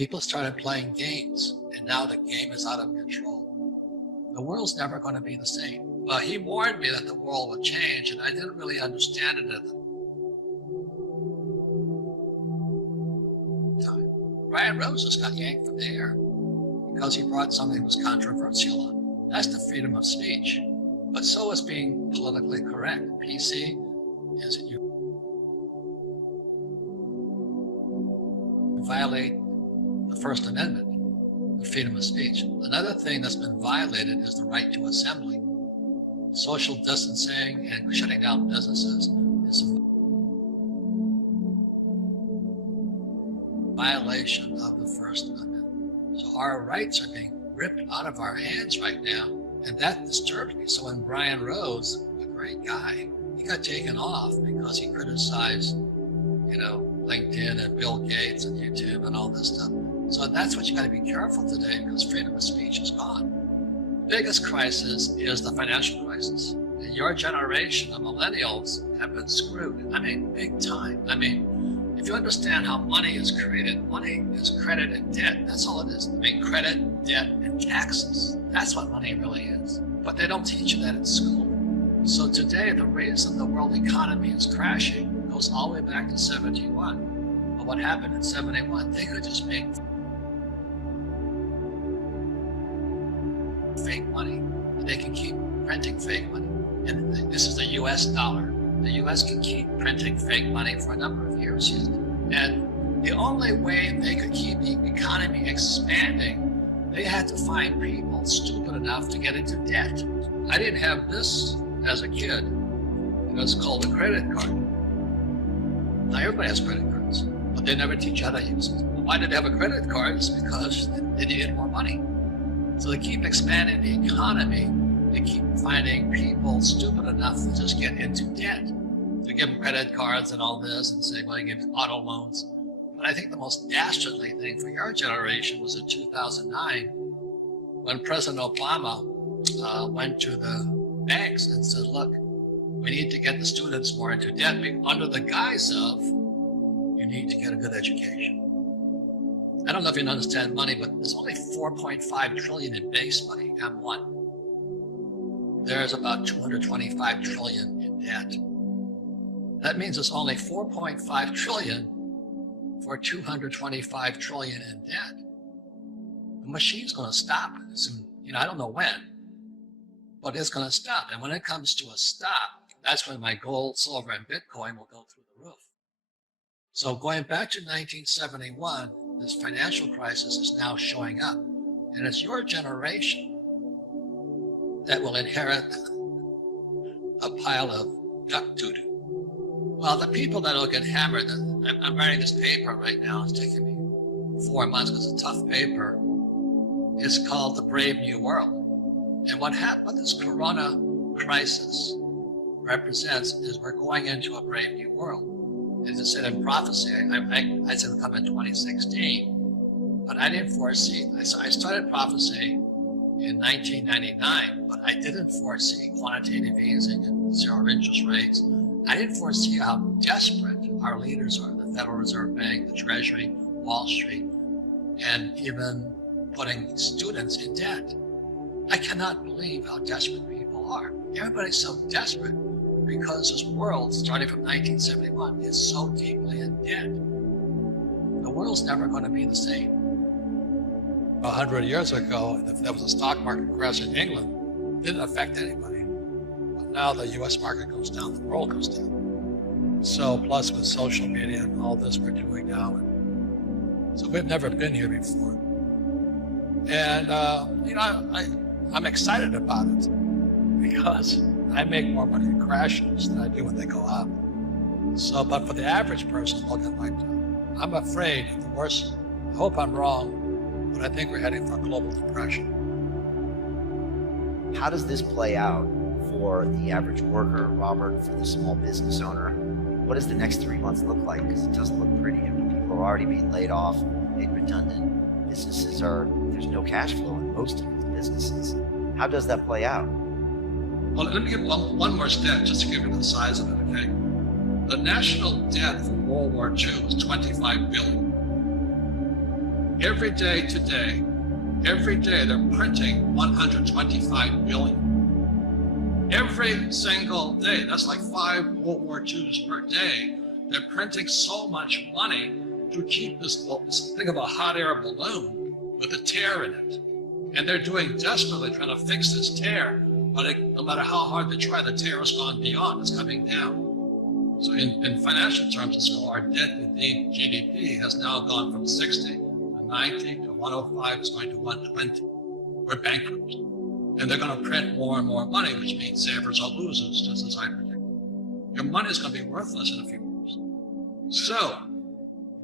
People started playing games, and now the game is out of control. The world's never going to be the same. Well, he warned me that the world would change, and I didn't really understand it at the time. Brian Rose just got yanked from the air because he brought something that was controversial on. That's the freedom of speech. But so is being politically correct. PC is you violate the First Amendment, the freedom of speech. Another thing that's been violated is the right to assembly. Social distancing and shutting down businesses is a violation of the First Amendment. So our rights are being ripped out of our hands right now, and that disturbs me. So when Brian Rose, a great guy, he got taken off because he criticized, LinkedIn and Bill Gates and YouTube and all this stuff. So that's what you got to be careful today, because freedom of speech is gone. The biggest crisis is the financial crisis. And your generation, the millennials, have been screwed. I mean, big time. I mean, if you understand how money is created, money is credit and debt. That's all it is. I mean, credit, debt, and taxes. That's what money really is. But they don't teach you that in school. So today, the reason the world economy is crashing goes all the way back to 71. But what happened in 71, they could just make fake money. They can keep printing fake money. And this is the US dollar. The US can keep printing fake money for a number of years. And the only way they could keep the economy expanding, they had to find people stupid enough to get into debt. I didn't have this as a kid. It was called a credit card. Now everybody has credit cards, but they never teach you how to use it. Why did they have a credit card? It's because they needed more money. So they keep expanding the economy. They keep finding people stupid enough to just get into debt. To give them credit cards and all this and say, well, you give auto loans. But I think the most dastardly thing for your generation was in 2009 when President Obama went to the banks and said, look, we need to get the students more into debt under the guise of you need to get a good education. I don't know if you understand money, but there's only 4.5 trillion in base money, M1. There's about 225 trillion in debt. That means it's only 4.5 trillion for 225 trillion in debt. The machine's going to stop soon. I don't know when, but it's going to stop. And when it comes to a stop, that's when my gold, silver, and Bitcoin will go through the roof. So going back to 1971, this financial crisis is now showing up. And it's your generation that will inherit a pile of duck doo-doo. Well, the people that will get hammered, I'm writing this paper right now, it's taking me 4 months because it's a tough paper. It's called The Brave New World. And what this corona crisis represents is we're going into a brave new world. As I said in prophecy, I said it'll come in 2016, but I didn't foresee. I started prophecy in 1999, but I didn't foresee quantitative easing and zero interest rates. I didn't foresee how desperate our leaders are, the Federal Reserve Bank, the Treasury, Wall Street, and even putting students in debt. I cannot believe how desperate people are. Everybody's so desperate because this world, starting from 1971, is so deeply in debt. The world's never going to be the same. 100 years ago, if there was a stock market crash in England, it didn't affect anybody. But now the US market goes down, the world goes down. So plus with social media and all this we're doing now. So we've never been here before. And, I'm excited about it because I make more money in crashes than I do when they go up. So, but for the average person, look at my job. I'm afraid of the worst. I hope I'm wrong, but I think we're heading for a global depression. How does this play out for the average worker, Robert, for the small business owner? What does the next 3 months look like? Because it doesn't look pretty. I mean, people are already being laid off, made redundant. There's no cash flow in most of these businesses. How does that play out? Well, let me give one more stat just to give you the size of it, okay? The national debt for World War II was $25 billion. Every day today, every day they're printing 125 billion. Every single day, that's like 5 World War IIs per day. They're printing so much money to keep this, think of a hot air balloon with a tear in it. And they're doing desperately trying to fix this tear, but no matter how hard they try, the tear has gone beyond, it's coming down. So in financial terms, it's called our debt to GDP has now gone from 60 to 90 to 105, it's going to 120. We're bankrupt. And they're going to print more and more money, which means savers are losers, just as I predicted. Your money is going to be worthless in a few years. So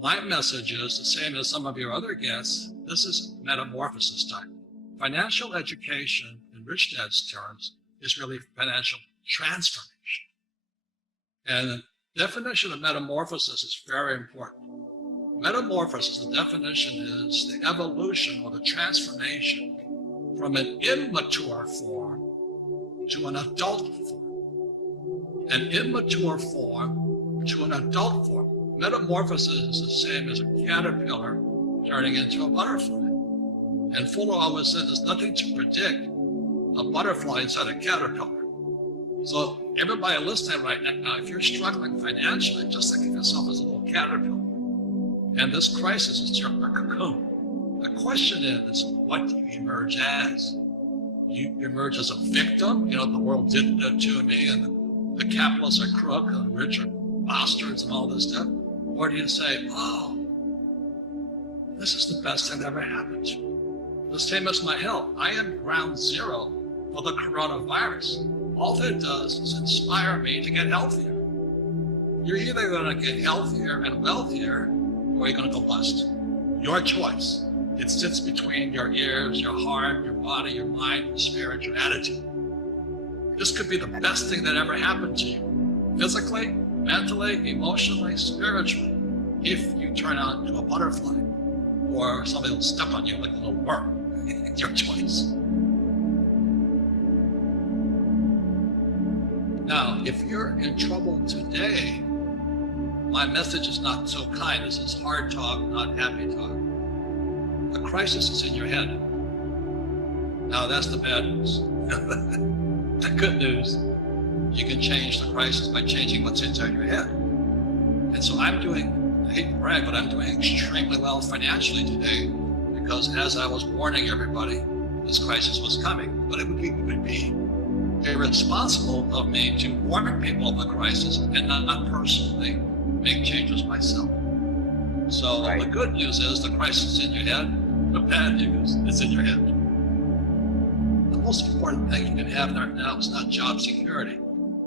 my message is the same as some of your other guests. This is metamorphosis time. Financial education, in Rich Dad's terms, is really financial transformation. And the definition of metamorphosis is very important. Metamorphosis, the definition is the evolution or the transformation from an immature form to an adult form. An immature form to an adult form. Metamorphosis is the same as a caterpillar turning into a butterfly. And Fuller always said there's nothing to predict a butterfly inside a caterpillar. So everybody listening right now, if you're struggling financially, just think of yourself as a little caterpillar. And this crisis is your cocoon. The question is, what do you emerge as? You emerge as a victim, the world did that to me, and the capitalists are crook, and the rich are bastards, and all this stuff. Or do you say, oh, this is the best thing that ever happened to me? The same as my health. I am ground zero for the coronavirus. All that does is inspire me to get healthier. You're either going to get healthier and wealthier, or you're going to go bust. Your choice. It sits between your ears, your heart, your body, your mind, your spirit, your attitude. This could be the best thing that ever happened to you, physically, mentally, emotionally, spiritually, if you turn out into a butterfly, or somebody will step on you like a little worm. It's your choice. Now, if you're in trouble today, my message is not so kind. This is hard talk, not happy talk. The crisis is in your head. Now, that's the bad news. The good news, you can change the crisis by changing what's inside your head. And so I hate to brag, but I'm doing extremely well financially today, because as I was warning everybody, this crisis was coming. But it would be irresponsible of me to warn people of the crisis and not personally make changes myself. So right. The good news is the crisis is in your head. The bad news is in your head. The most important thing you can have right now is not job security,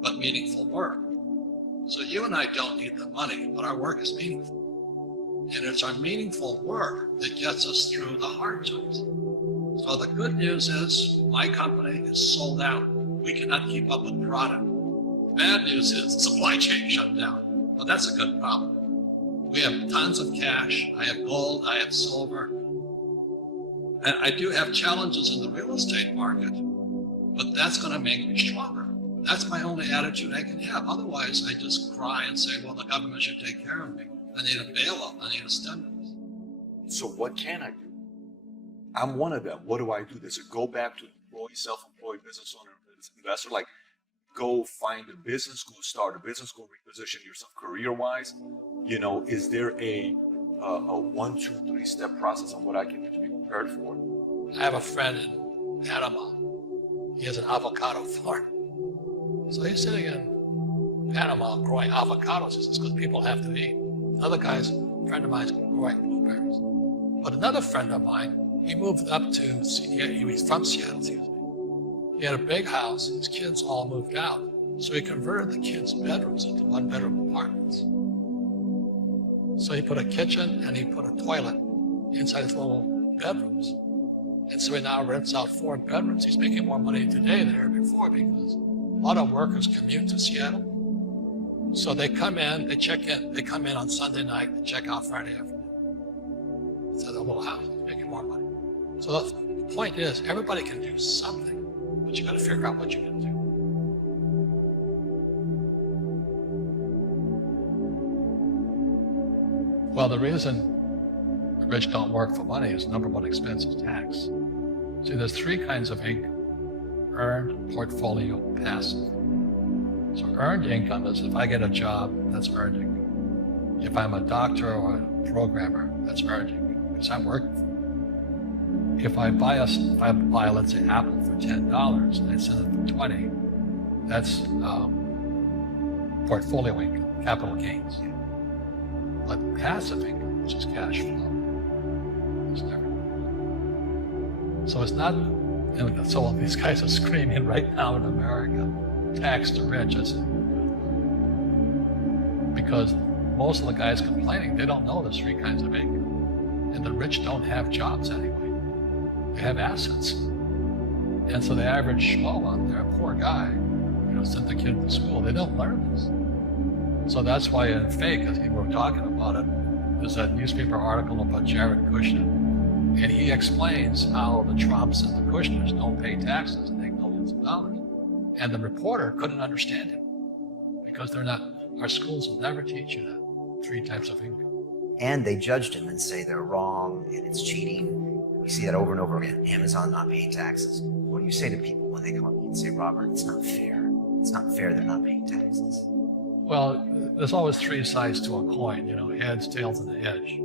but meaningful work. So you and I don't need the money, but our work is meaningful. And it's our meaningful work that gets us through the hard times. So the good news is my company is sold out. We cannot keep up with product. The bad news is the supply chain shut down. But that's a good problem. We have tons of cash. I have gold, I have silver. And I do have challenges in the real estate market, but that's going to make me stronger. That's my only attitude I can have. Otherwise, I just cry and say, well, the government should take care of me. I need a bailout. I need a stimulus. So what can I do? I'm one of them. What do I do? Does it go back to employee, self-employed business owner, investor? Like, go find a business, go start a business, go reposition yourself career-wise? Is there a 1, 2, 3 step process on what I can do to be prepared for it? I have a friend in Panama. He has an avocado farm. So he's sitting in Panama growing avocados. He says, because people have to eat. Another guy's, a friend of mine, is growing blueberries. But another friend of mine, he moved up to, he was from Seattle, excuse me. He had a big house, his kids all moved out. So he converted the kids' bedrooms into 1-bedroom apartments. So he put a kitchen and he put a toilet inside his little bedrooms. And so he now rents out 4 bedrooms. He's making more money today than ever before because a lot of workers commute to Seattle. So they come in, they check in, they come in on Sunday night, they check out Friday afternoon. It's at a little house, he's making more money. So the point is, everybody can do something, but you gotta figure out what you can do. Well, the reason rich don't work for money is number one expense is tax. See, there's three kinds of income: earned, portfolio, passive. So earned income is if I get a job, that's earned income. If I'm a doctor or a programmer, that's earned income because I'm working for it. If I buy, let's say, Apple for $10 and I sell it for $20, that's portfolio income, capital gains. But passive income, which is cash flow, is different. So it's not, and so these guys are screaming right now in America, tax the rich. I said, because most of the guys complaining, they don't know there's three kinds of income. And the rich don't have jobs anyway. They have assets. And so the average schmo out there, poor guy, sent the kid to school, they don't learn this. So that's why in Fake, as we were talking about it, there's a newspaper article about Jared Kushner, and he explains how the Trumps and the Kushners don't pay taxes and make millions of dollars. And the reporter couldn't understand him because our schools will never teach you that three types of income. And they judged him and say they're wrong and it's cheating. We see that over and over again. Amazon not paying taxes. What do you say to people when they come up to you and say, Robert, it's not fair. It's not fair they're not paying taxes. Well, there's always three sides to a coin, heads, tails, and the edge.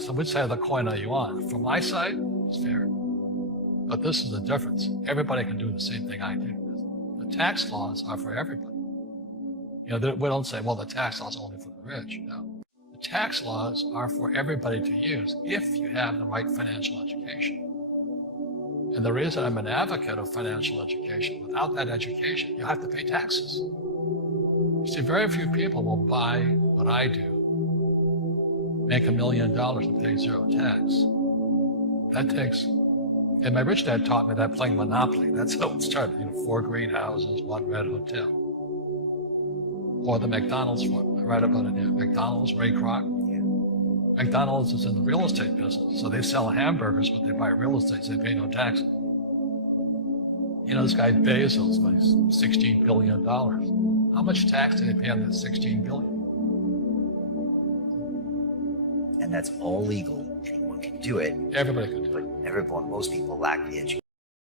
So which side of the coin are you on? From my side, it's fair. But this is the difference. Everybody can do the same thing I do. The tax laws are for everybody. We don't say, well, the tax laws are only for the rich. No. The tax laws are for everybody to use if you have the right financial education. And the reason I'm an advocate of financial education, without that education, you have to pay taxes. You see, very few people will buy what I do, make $1 million and pay zero tax. That takes, and my rich dad taught me that playing Monopoly. That's how it started, 4 greenhouses, 1 red hotel. Or the McDonald's formula. I write about it here. McDonald's, Ray Kroc. Yeah. McDonald's is in the real estate business, so they sell hamburgers, but they buy real estate, so they pay no taxes. This guy Bezos buys $16 billion. How much tax did they pay on that $16 billion? And that's all legal. Anyone can do it. Everybody can do it. But most people lack the education.